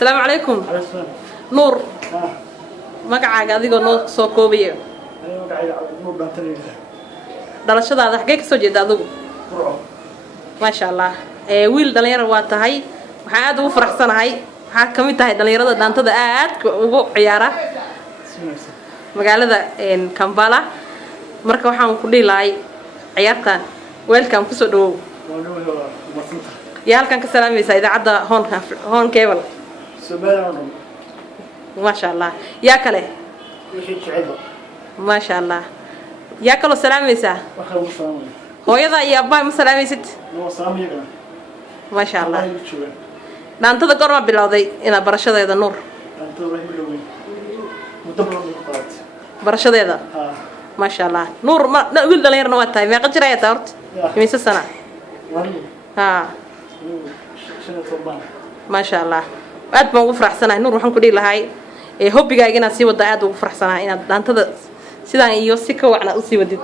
السلام عليكم نور magacaaga adigoo noo soo koobayo نور دانتني dhalashadaada xagee ka soo jeeda adigu ma sha Allah wiil dhalinyaro waa tahay waxaan aad ugu faraxsanahay waxa kamid tahay dhalinyarada dhaantada aad ugu ciyaara magaalada Kampala marka waxaan ku dhiilaay ciyaartan welcome ku soo dhawow يا هل كان كسلام يسعد عدا هون كيبل ما شاء الله يا كله ما شاء الله يا كله سلام يسع هو يضع يا أبا مسلام يسد ما شاء الله لا أنت ذكر ما بلاضي إن برشة هذا النور برشة هذا ما شاء الله نور ما نقول دليل نوات تاي ما قدر يا تارت يمسك السنة ها ما شاء الله aad baan ugu faraxsanahay nuur waxaan ku dhigi lahay hobigaaga inaad sii wada aad ugu faraxsanahay inaad dhaantada sidaan iyo si ka wacna u sii wadid